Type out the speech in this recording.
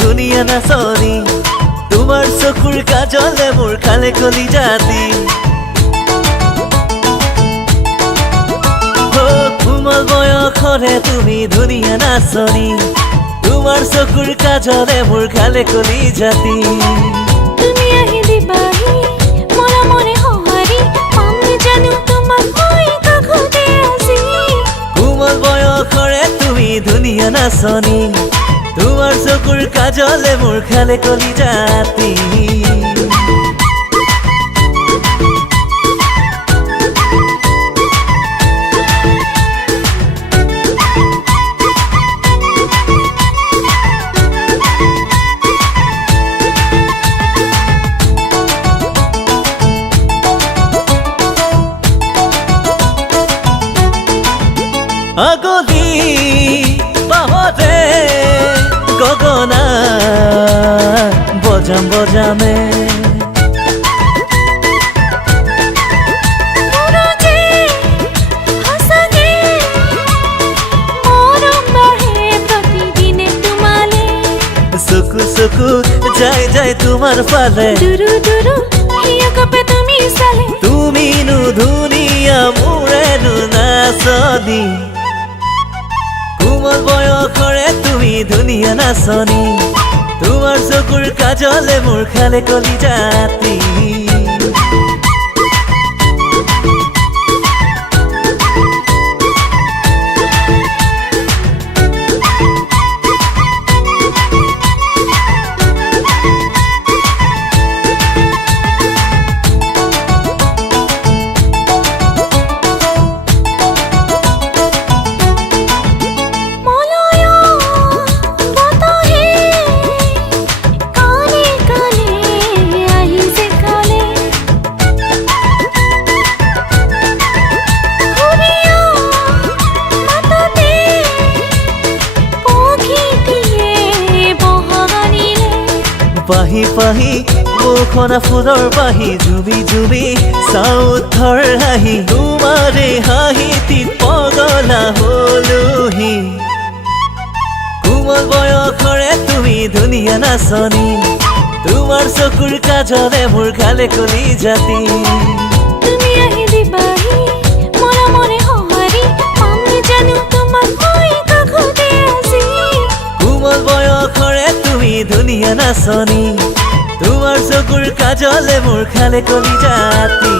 ধুনীয়া নাচনী তোমাৰ চকুৰ কাজলে মোৰ খালে কলি জাতি কোমল বয়সৰে তুমি ধুনীয়া নাচনী তোমাৰ চকুৰ কাজলে মোৰ খালে কলি জাতি তুমি আহি দিবাহি মৰা মৰে সঁহাৰি পাম জানো তোমাক মই কাষতে আজি কোমল বয়সৰে তুমি ধুনীয়া নাচনী তোমাৰ চকুৰ কাজলে মোৰ খালে কলি জাতি আগলি পাহতে গগনা বজাম বজামে চকু চকু যাই যাই তোমাৰ ফালে দুৰু দুৰু হিয়া কপে তুমি চালে তুমি নো ধুনীয়া মোৰে নো নাচনী কোমল বয়সৰে তুমি ধুনীয়া নাচনী তোমাৰ চকুৰ কাজলে মোৰ খালে কলি জাতি পাহি পাহি মুখনা ফুলৰ পাহি জুবি জুবি চাউথৰ হাঁহি তোমাৰে হাঁহিটিত পগলা হলোহি কোমল বয়সৰে তুমি ধুনীয়া নাচনী তোমাৰ চকুৰ কাজলে মোৰ খালে কলি জাতি তুমি আহি দিবাহি মৰা মৰে সঁহাৰি পাম জানো তোমাক মই কাষতে আজি কোমল বয়সৰে তুমি ধুনীয়া নাচনী তোমাৰ চকুৰ কাজলে মোৰ খালে কলি জাতি